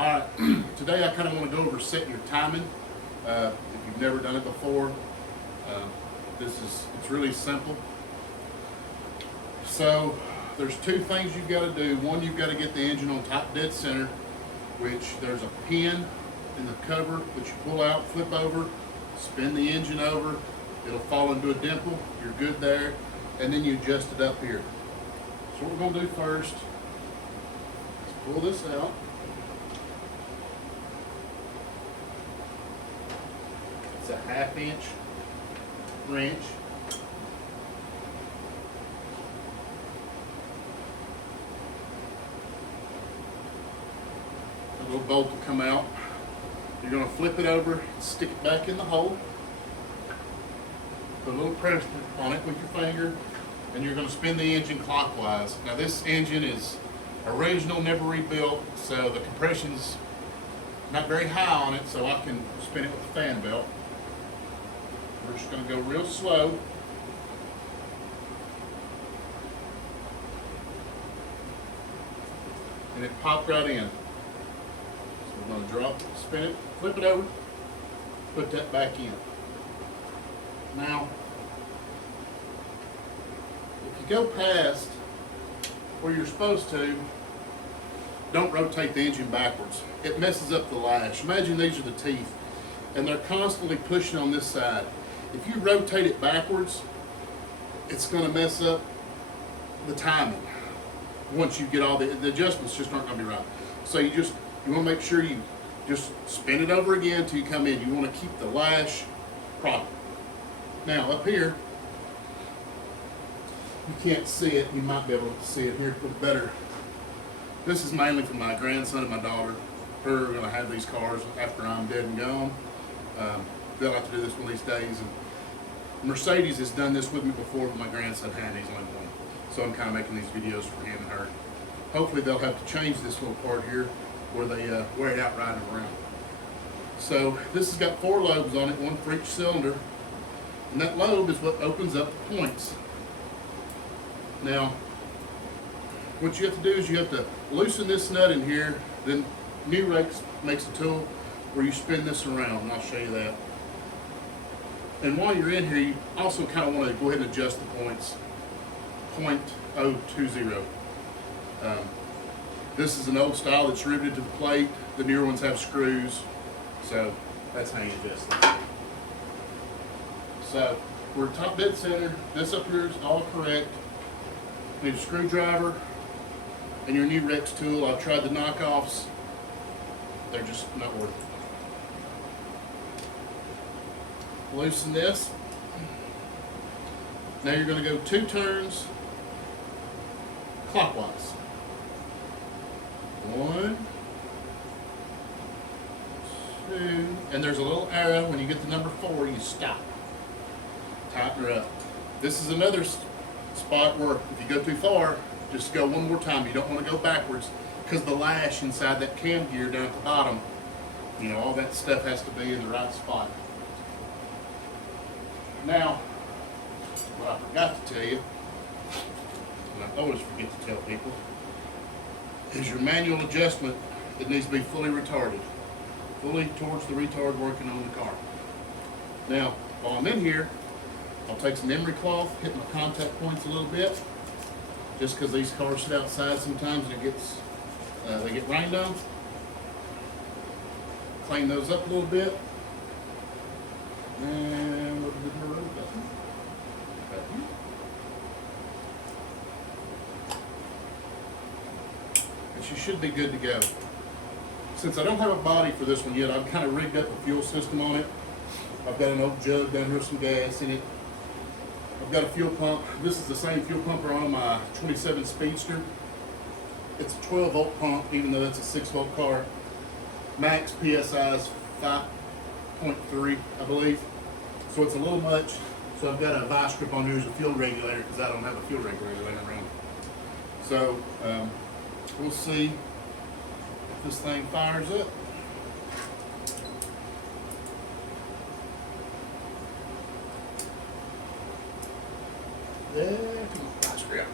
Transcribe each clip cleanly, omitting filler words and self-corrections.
All right, today I kind of want to go over setting your timing. If you've never done it before, it's really simple. So there's two things you've got to do. One, you've got to get the engine on top dead center, which there's a pin in the cover that you pull out, flip over, spin the engine over, it'll fall into a dimple, you're good there, and then you adjust it up here. So what we're going to do first is pull this out. It's a 1/2 inch wrench. A little bolt will come out. You're going to flip it over, stick it back in the hole. Put a little pressure on it with your finger, and you're going to spin the engine clockwise. Now this engine is original, never rebuilt, so the compression's not very high on it, so I can spin it with the fan belt. We're just going to go real slow. And it popped right in. So we're going to drop it, spin it, flip it over, put that back in. Now, if you go past where you're supposed to, don't rotate the engine backwards. It messes up the lash. Imagine these are the teeth, and they're constantly pushing on this side. If you rotate it backwards, it's going to mess up the timing. Once you get all the adjustments just aren't going to be right. So you want to make sure you just spin it over again till you come in. You want to keep the lash proper. Now up here, you can't see it. You might be able to see it here a little better. This is mainly for my grandson and my daughter. They're going to have these cars after I'm dead and gone. They'll have to do this one of these days. And Mercedes has done this with me before, but my grandson had, he's only one. So I'm kind of making these videos for him and her. Hopefully they'll have to change this little part here where they wear it out riding around. So this has got 4 lobes on it, one for each cylinder. And that lobe is what opens up the points. Now, what you have to do is you have to loosen this nut in here, then New Rakes makes a tool where you spin this around, and I'll show you that. And while you're in here, you also kind of want to go ahead and adjust the points. 0.020. This is an old style that's riveted to the plate. The newer ones have screws, so that's how you adjust it. So we're top dead center. This up here is all correct. You need a screwdriver and your New Rex tool. I've tried the knockoffs. They're just not worth it. Loosen this. Now you're going to go 2 turns clockwise. 1, 2, and there's a little arrow. When you get to number 4, you stop. Tighten her up. This is another spot where if you go too far, just go one more time. You don't want to go backwards because the lash inside that cam gear down at the bottom, all that stuff has to be in the right spot. Now, what I forgot to tell you, and I always forget to tell people, is your manual adjustment that needs to be fully retarded. Fully towards the retard working on the car. Now, while I'm in here, I'll take some emery cloth, hit my contact points a little bit, just because these cars sit outside sometimes and they get rained on. Clean those up a little bit. And what did my road button? And she should be good to go. Since I don't have a body for this one yet, I've kind of rigged up a fuel system on it. I've got an old jug down here with some gas in it. I've got a fuel pump. This is the same fuel pump on my 27 Speedster. It's a 12-volt pump, even though it's a 6-volt car. Max PSI is 5.3, I believe. So it's a little much. So I've got a vice grip on here as a fuel regulator because I don't have a fuel regulator laying around. So we'll see if this thing fires up. There, come on, vice grip.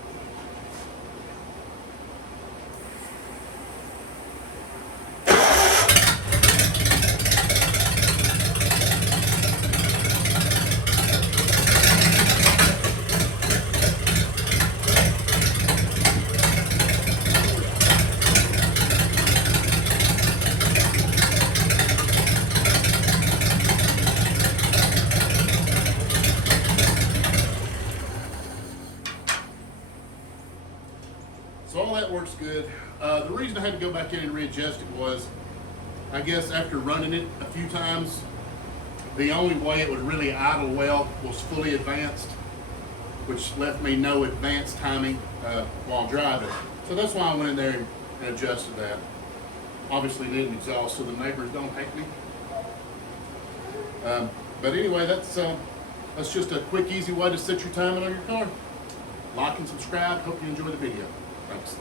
So all that works good. The reason I had to go back in and readjust it was, I guess after running it a few times, the only way it would really idle well was fully advanced, which left me no advanced timing while driving. So that's why I went in there and adjusted that. Obviously didn't exhaust so the neighbors don't hate me. But anyway, that's just a quick, easy way to set your timing on your car. Like and subscribe. Hope you enjoy the video. Thanks.